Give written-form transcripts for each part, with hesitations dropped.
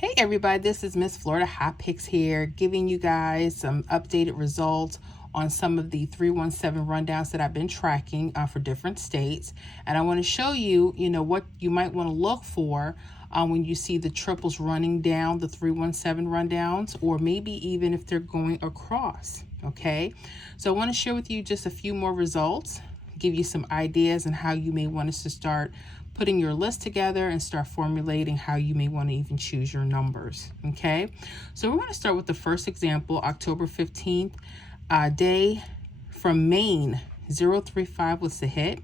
Hey everybody, this is Miss Florida Hot Picks here, giving you guys some updated results on some of the 317 rundowns that I've been tracking for different states. And I want to show you, what you might want to look for when you see the triples running down the 317 rundowns, or maybe even if they're going across, okay? So I want to share with you just a few more results, give you some ideas on how you may want us to start putting your list together and start formulating how you may want to even choose your numbers. Okay, so we're going to start with the first example, October 15th, day from Maine. 035 was the hit.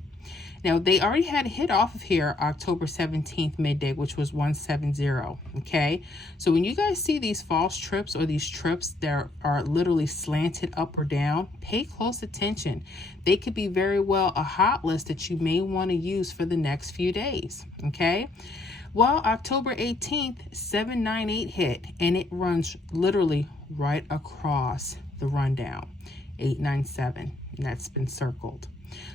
Now they already had a hit off of here October 17th midday, which was 170. Okay, so when you guys see these false trips or these trips that are literally slanted up or down, pay close attention. They could be very well a hot list that you may want to use for the next few days. Okay, well, October 18th, 798 hit, and it runs literally right across the rundown, 897, and that's been circled.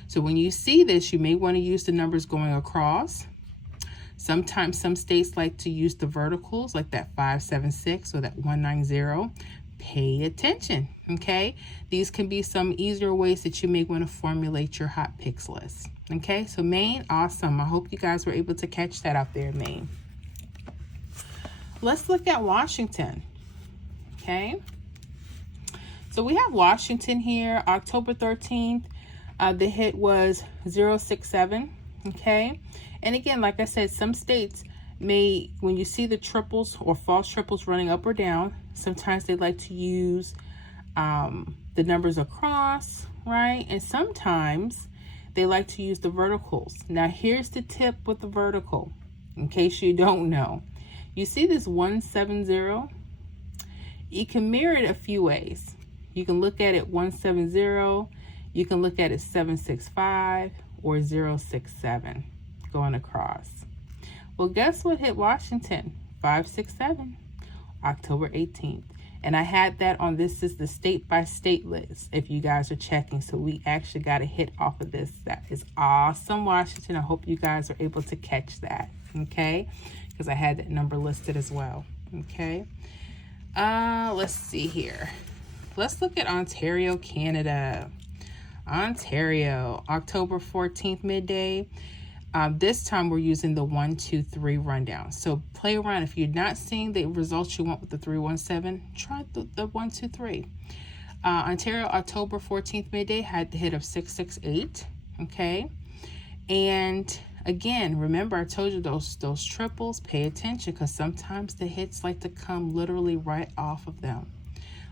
So when you see this, you may want to use the numbers going across. Sometimes some states like to use the verticals, like that 576 or that 190. Pay attention, okay? These can be some easier ways that you may want to formulate your hot picks list. Okay, so Maine, awesome. I hope you guys were able to catch that out there, Maine. Let's look at Washington, okay? So we have Washington here, October 13th. The hit was 067, okay? And again, like I said, some states may, when you see the triples or false triples running up or down, sometimes they like to use the numbers across, right? And sometimes they like to use the verticals. Now, here's the tip with the vertical, in case you don't know. You see this 170? You can mirror it a few ways. You can look at it 170. You can look at it 765 or 067 going across. Well, guess what hit Washington? 567, October 18th. And I had that on this is the state by state list if you guys are checking. So we actually got a hit off of this. That is awesome, Washington. I hope you guys are able to catch that, okay? Because I had that number listed as well, okay? Let's see here. Let's look at Ontario, Canada. Ontario, October 14th midday. This time we're using the 1, 2, 3 rundown. So play around. If you're not seeing the results you want with the 317, try the 1, 2, 3. Ontario, October 14th midday had the hit of 668. Okay, and again, remember I told you those triples. Pay attention because sometimes the hits like to come literally right off of them.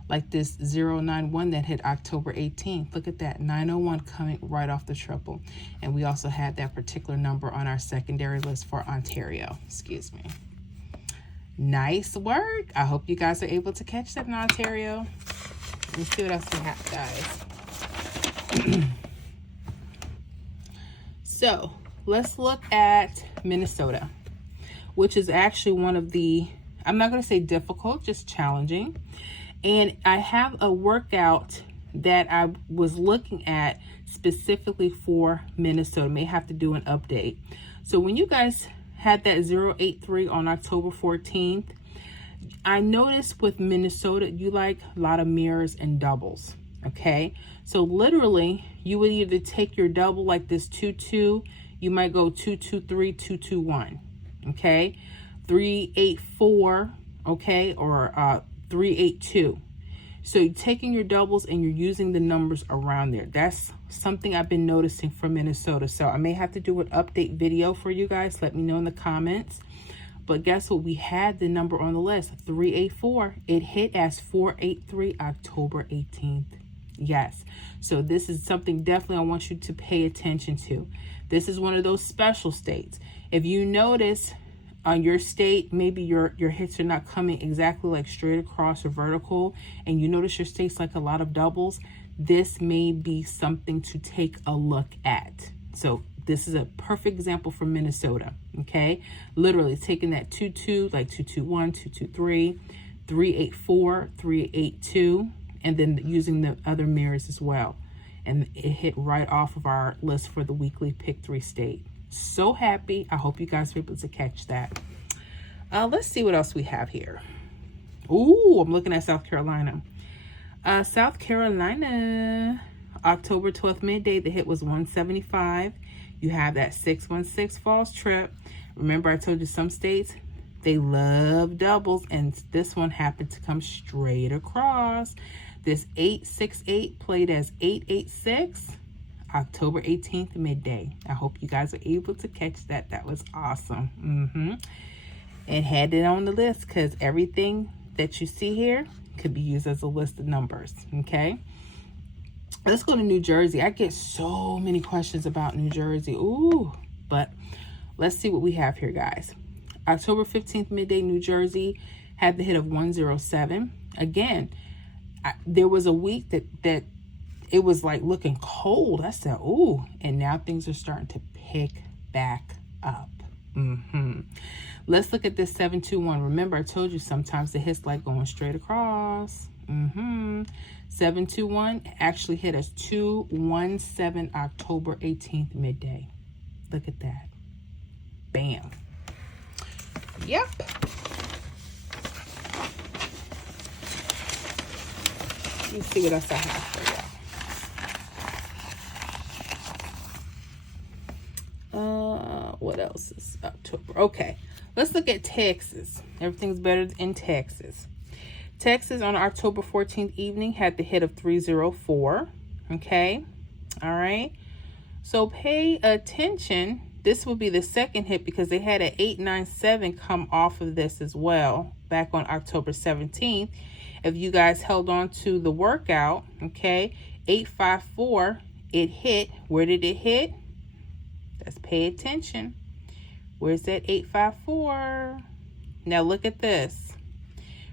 Like this 091 that hit October 18th. Look at that, 901 coming right off the triple. And we also had that particular number on our secondary list for Ontario. Excuse me. Nice work. I hope you guys are able to catch that in Ontario. Let's see what else we have, guys. So let's look at Minnesota, which is actually one of the, I'm not going to say difficult, just challenging. And I have a workout that I was looking at specifically for Minnesota. May have to do an update. So when you guys had that 083 on October 14th, I noticed with Minnesota, you like a lot of mirrors and doubles, okay? So literally, you would either take your double like this 2-2, you might go 2-2-3, 2-2-1, okay? 3-8-4, okay, or 382. So you're taking your doubles and you're using the numbers around there. That's something I've been noticing from Minnesota. So I may have to do an update video for you guys. Let me know in the comments. But guess what? We had the number on the list, 384. It hit as 483 October 18th. Yes. So this is something definitely I want you to pay attention to. This is one of those special states. If you notice on your state, maybe your hits are not coming exactly like straight across or vertical, and you notice your state's like a lot of doubles, this may be something to take a look at. So this is a perfect example for Minnesota, okay? Literally taking that 2-2, like 2-2-1, 2-2-3, 3-8-4, 3-8-2, and then using the other mirrors as well. And it hit right off of our list for the weekly Pick 3 state. So happy. I hope you guys were able to catch that. Let's see what else we have here. Ooh, I'm looking at South Carolina. South Carolina, October 12th midday, the hit was 175. You have that 616 falls trip. Remember, I told you some states, they love doubles, and this one happened to come straight across. This 868 played as 886, October 18th midday. I hope you guys are able to catch that. That was awesome. And had it on the list because everything that you see here could be used as a list of numbers. Okay, let's go to New Jersey. I get so many questions about New Jersey. Ooh, but let's see what we have here, guys. October 15th midday, New Jersey had the hit of 107. Again, there was a week that it was like looking cold. I said, ooh, and now things are starting to pick back up. Let's look at this 721. Remember, I told you sometimes the hits like going straight across. 721 actually hit us 217 October 18th midday. Look at that. Bam. Yep. Let's see what else I have for y'all. What else is October? Okay, let's look at Texas. Everything's better in Texas. Texas on October 14th evening had the hit of 304. Okay, all right. So pay attention. This will be the second hit because they had an 897 come off of this as well back on October 17th. If you guys held on to the workout, okay, 854, it hit. Where did it hit? Let's pay attention. Where's that 854? Now look at this.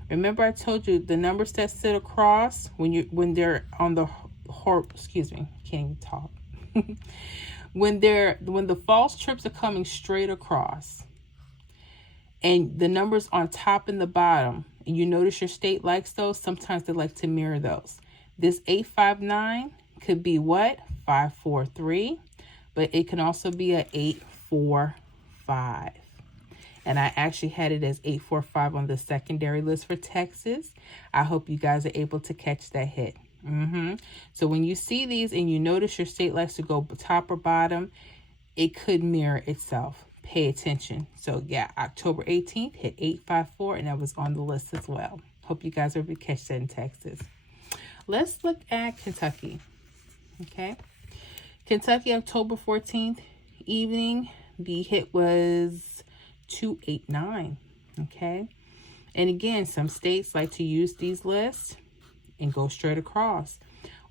Remember I told you the numbers that sit across when they're on the excuse me, can't even talk. when the false trips are coming straight across and the numbers on top and the bottom, and you notice your state likes those, sometimes they like to mirror those. This 859 could be what? 543, but it can also be a 845. And I actually had it as 845 on the secondary list for Texas. I hope you guys are able to catch that hit. So when you see these and you notice your state likes to go top or bottom, it could mirror itself. Pay attention. So yeah, October 18th hit 854, and that was on the list as well. Hope you guys are able to catch that in Texas. Let's look at Kentucky. Okay. Kentucky, October 14th evening, the hit was 289. Okay. And again, some states like to use these lists and go straight across.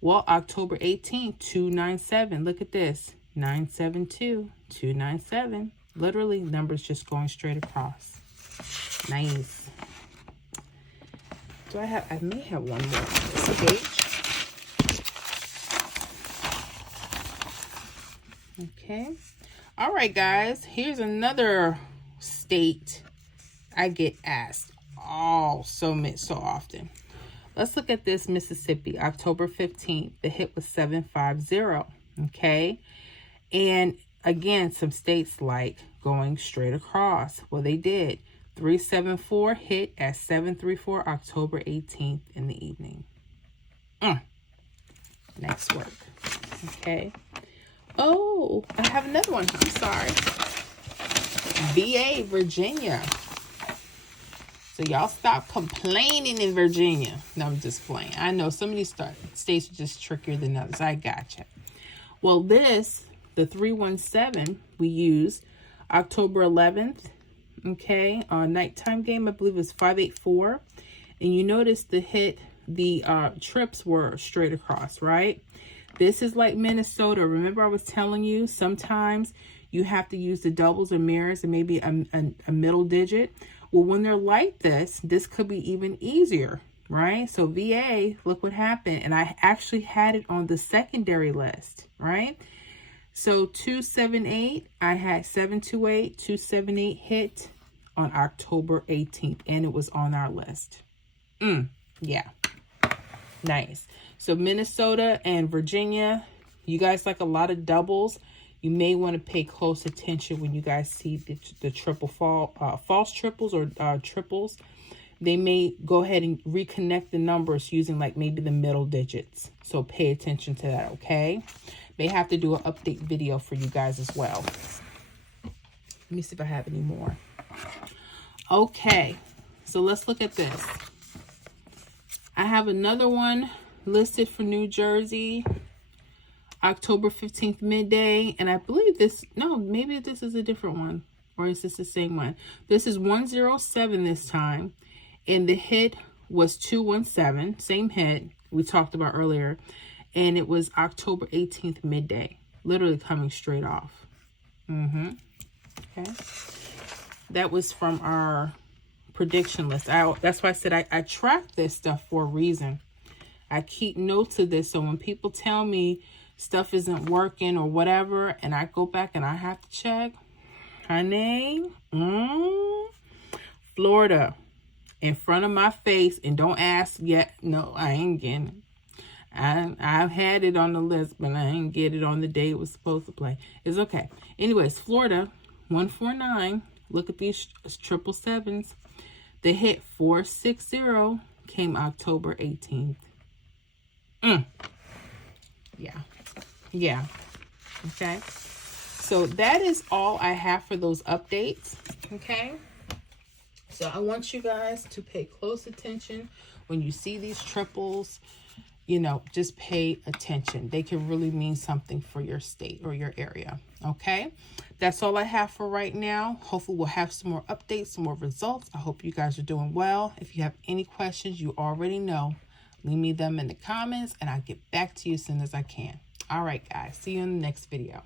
Well, October 18th, 297. Look at this. 972, 297. Literally, numbers just going straight across. Nice. I may have one more on this page. Okay. All right, guys. Here's another state I get asked so often. Let's look at this Mississippi, October 15th. The hit was 750. Okay. And again, some states like going straight across. Well, they did. 374 hit at 734 October 18th in the evening. Nice work. Okay. Oh, I have another one. I'm sorry. VA, Virginia. So y'all stop complaining in Virginia. No, I'm just playing. I know some of these states are just trickier than others. I gotcha. Well, the 317 we used October 11th. Okay, nighttime game, I believe it was 584. And you notice the trips were straight across, right? This is like Minnesota. Remember I was telling you sometimes you have to use the doubles or mirrors and maybe a middle digit. Well, when they're like this could be even easier, right? So VA, look what happened. And I actually had it on the secondary list, right? So 278, I had 728, 278 hit on October 18th, and it was on our list. Yeah. Nice. So Minnesota and Virginia, you guys like a lot of doubles. You may want to pay close attention when you guys see the triple false triples or triples. They may go ahead and reconnect the numbers using like maybe the middle digits. So pay attention to that, okay? May have to do an update video for you guys as well. Let me see if I have any more. Okay, so let's look at this. I have another one listed for New Jersey, October 15th midday. And I believe this, no, maybe this is a different one. Or is this the same one? This is 107 this time. And the hit was 217, same hit we talked about earlier. And it was October 18th midday, literally coming straight off. Okay. That was from our prediction list. That's why I said I track this stuff for a reason. I keep notes of this. So when people tell me stuff isn't working or whatever, and I go back and I have to check, honey, Florida. In front of my face, and don't ask yet. No, I ain't getting it. I've had it on the list, but I ain't get it on the day it was supposed to play. It's okay. Anyways, Florida, 149. Look at these triple sevens. The hit 460 came October 18th. Yeah. Okay. So that is all I have for those updates. Okay. So I want you guys to pay close attention when you see these triples. You know, just pay attention. They can really mean something for your state or your area. Okay, that's all I have for right now. Hopefully we'll have some more updates, some more results. I hope you guys are doing well. If you have any questions, you already know. Leave me them in the comments and I'll get back to you as soon as I can. All right, guys. See you in the next video.